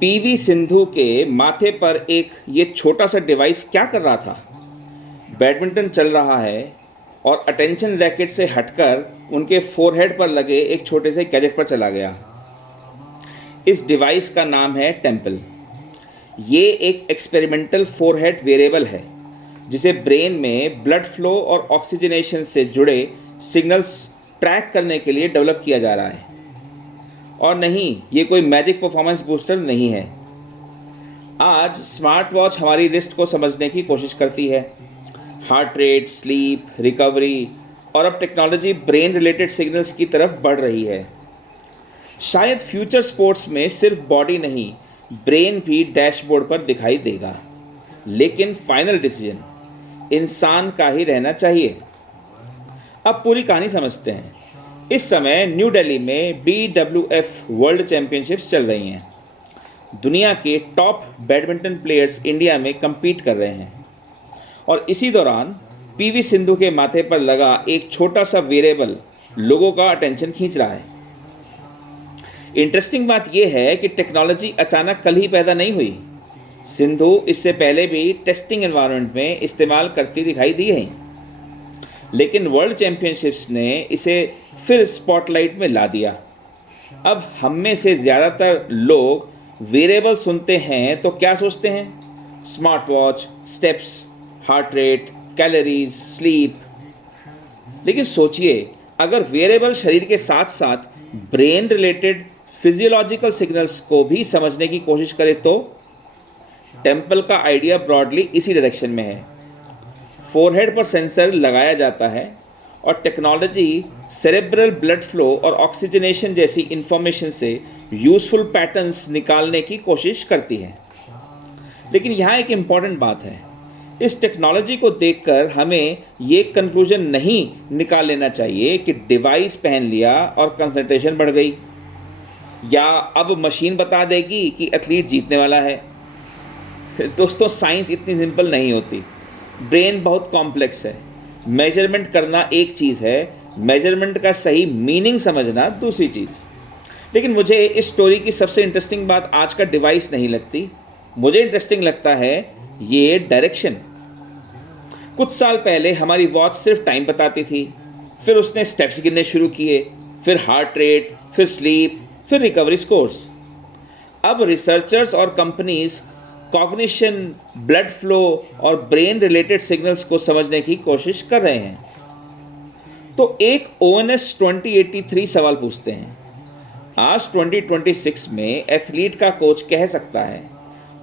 PV Sindhu के माथे पर एक ये छोटा सा डिवाइस क्या कर रहा था? बैडमिंटन चल रहा है और अटेंशन रैकेट से हटकर उनके फोरहेड पर लगे एक छोटे से गैजेट पर चला गया। इस डिवाइस का नाम है टेम्पल। ये एक एक्सपेरिमेंटल फोरहेड वेरिएबल है जिसे ब्रेन में ब्लड फ्लो और ऑक्सीजनेशन से जुड़े सिग्नल्स ट्रैक करने के लिए डेवलप किया जा रहा है। और नहीं, ये कोई मैजिक परफॉर्मेंस बूस्टर नहीं है। आज स्मार्ट वॉच हमारी रिस्ट को समझने की कोशिश करती है। हार्ट रेट, स्लीप, रिकवरी और अब टेक्नोलॉजी ब्रेन रिलेटेड सिग्नल्स की तरफ बढ़ रही है। शायद फ्यूचर स्पोर्ट्स में सिर्फ बॉडी नहीं, ब्रेन भी डैशबोर्ड पर दिखाई देगा, लेकिन फाइनल डिसीजन इंसान का ही रहना चाहिए। अब पूरी कहानी समझते हैं। इस समय न्यू दिल्ली में BWF वर्ल्ड चैम्पियनशिप्स चल रही हैं। दुनिया के टॉप बैडमिंटन प्लेयर्स इंडिया में compete कर रहे हैं और इसी दौरान पीवी सिंधु के माथे पर लगा एक छोटा सा वेरिएबल लोगों का अटेंशन खींच रहा है। इंटरेस्टिंग बात यह है कि टेक्नोलॉजी अचानक कल ही पैदा नहीं हुई। सिंधु इससे पहले भी टेस्टिंग एनवायरनमेंट में इस्तेमाल करती दिखाई दी है, लेकिन वर्ल्ड चैम्पियनशिप्स ने इसे फिर स्पॉटलाइट में ला दिया। अब हम में से ज़्यादातर लोग वेरिएबल सुनते हैं तो क्या सोचते हैं? Smart watch, steps, heart rate, calories, sleep. लेकिन सोचिए, अगर वेरिएबल शरीर के साथ साथ ब्रेन रिलेटेड फिजियोलॉजिकल सिग्नल्स को भी समझने की कोशिश करे तो? टेम्पल का आइडिया ब्रॉडली इसी डायरेक्शन में है। फोरहेड पर सेंसर लगाया जाता है और टेक्नोलॉजी सेरेब्रल ब्लड फ्लो और ऑक्सीजनेशन जैसी इंफॉर्मेशन से यूज़फुल पैटर्न्स निकालने की कोशिश करती है। लेकिन यहाँ एक इम्पॉर्टेंट बात है। इस टेक्नोलॉजी को देखकर हमें ये कंक्लूजन नहीं निकाल लेना चाहिए कि डिवाइस पहन लिया और कंसंट्रेशन बढ़ गई, या अब मशीन बता देगी कि एथलीट जीतने वाला है। दोस्तों, साइंस इतनी सिंपल नहीं होती। ब्रेन बहुत कॉम्प्लेक्स है। मेजरमेंट करना एक चीज़ है, मेजरमेंट का सही मीनिंग समझना दूसरी चीज़। लेकिन मुझे इस स्टोरी की सबसे इंटरेस्टिंग बात आज का डिवाइस नहीं लगती। मुझे इंटरेस्टिंग लगता है ये डायरेक्शन। कुछ साल पहले हमारी वॉच सिर्फ टाइम बताती थी, फिर उसने स्टेप्स गिनने शुरू किए, फिर हार्ट रेट, फिर स्लीप, फिर रिकवरी स्कोर्स। अब रिसर्चर्स और कंपनीज कॉग्निशन, ब्लड फ्लो और ब्रेन रिलेटेड सिग्नल्स को समझने की कोशिश कर रहे हैं। तो एक ONS 2083 सवाल पूछते हैं। आज 2026 में एथलीट का कोच कह सकता है,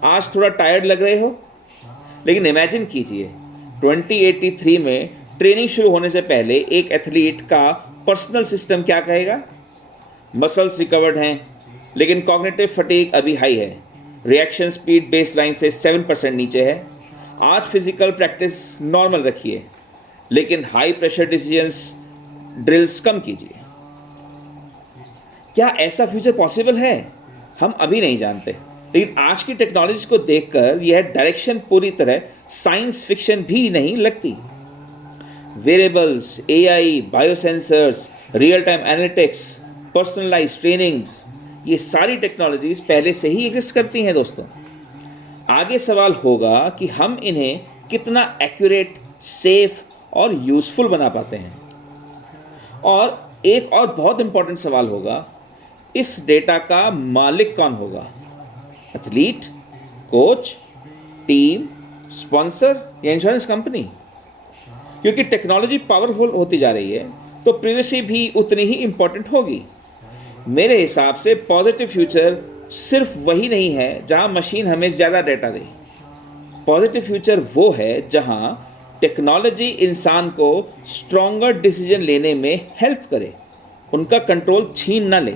आज थोड़ा टायर्ड लग रहे हो। लेकिन इमेजिन कीजिए, 2083 में ट्रेनिंग शुरू होने से पहले एक एथलीट का पर्सनल सिस्टम क्या कहेगा? मसल्स रिकवर्ड हैं, लेकिन कॉग्निटिव फटीग अभी हाई है। रिएक्शन स्पीड बेसलाइन से 7% नीचे है। आज फिजिकल प्रैक्टिस नॉर्मल रखिए, लेकिन हाई प्रेशर डिसीजंस ड्रिल्स कम कीजिए। क्या ऐसा फ्यूचर पॉसिबल है? हम अभी नहीं जानते, लेकिन आज की टेक्नोलॉजी को देखकर यह डायरेक्शन पूरी तरह साइंस फिक्शन भी नहीं लगती। Variables, AI, biosensors, real time analytics, personalised trainings, ये सारी टेक्नोलॉजीज पहले से ही एग्जिस्ट करती हैं दोस्तों। आगे सवाल होगा कि हम इन्हें कितना एक्यूरेट, सेफ और यूज़फुल बना पाते हैं। और एक और बहुत इंपॉर्टेंट सवाल होगा, इस डेटा का मालिक कौन होगा? एथलीट, कोच, टीम, स्पॉन्सर या इंश्योरेंस कंपनी? क्योंकि टेक्नोलॉजी पावरफुल होती जा रही है तो प्राइवेसी भी उतनी ही इंपॉर्टेंट होगी। मेरे हिसाब से पॉजिटिव फ्यूचर सिर्फ वही नहीं है जहां मशीन हमें ज़्यादा डेटा दे। पॉजिटिव फ्यूचर वो है जहां टेक्नोलॉजी इंसान को स्ट्रॉन्गर डिसीजन लेने में हेल्प करे, उनका कंट्रोल छीन ना ले।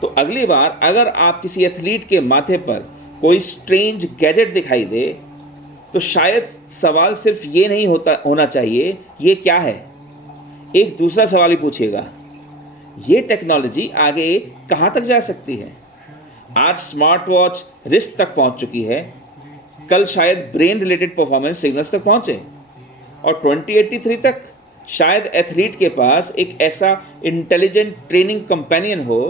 तो अगली बार अगर आप किसी एथलीट के माथे पर कोई स्ट्रेंज गैजेट दिखाई दे तो शायद सवाल सिर्फ ये नहीं होना चाहिए, ये क्या है? एक दूसरा सवाल ही पूछिएगा, ये टेक्नोलॉजी आगे कहाँ तक जा सकती है? आज स्मार्ट वॉच रिस्ट तक पहुँच चुकी है, कल शायद ब्रेन रिलेटेड परफॉर्मेंस सिग्नल्स तक पहुँचे, और 2083 तक शायद एथलीट के पास एक ऐसा इंटेलिजेंट ट्रेनिंग कंपेनियन हो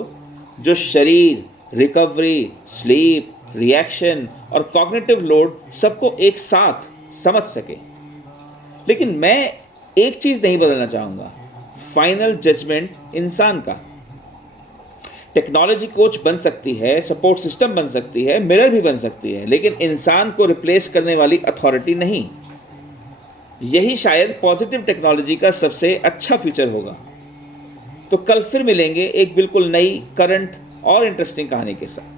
जो शरीर, रिकवरी, स्लीप, रिएक्शन और कॉग्निटिव लोड सबको एक साथ समझ सके। लेकिन मैं एक चीज़ नहीं बदलना चाहूँगा, फाइनल जजमेंट इंसान का। टेक्नोलॉजी कोच बन सकती है, सपोर्ट सिस्टम बन सकती है, मिरर भी बन सकती है, लेकिन इंसान को रिप्लेस करने वाली अथॉरिटी नहीं। यही शायद पॉजिटिव टेक्नोलॉजी का सबसे अच्छा फीचर होगा। तो कल फिर मिलेंगे एक बिल्कुल नई, करंट और इंटरेस्टिंग कहानी के साथ।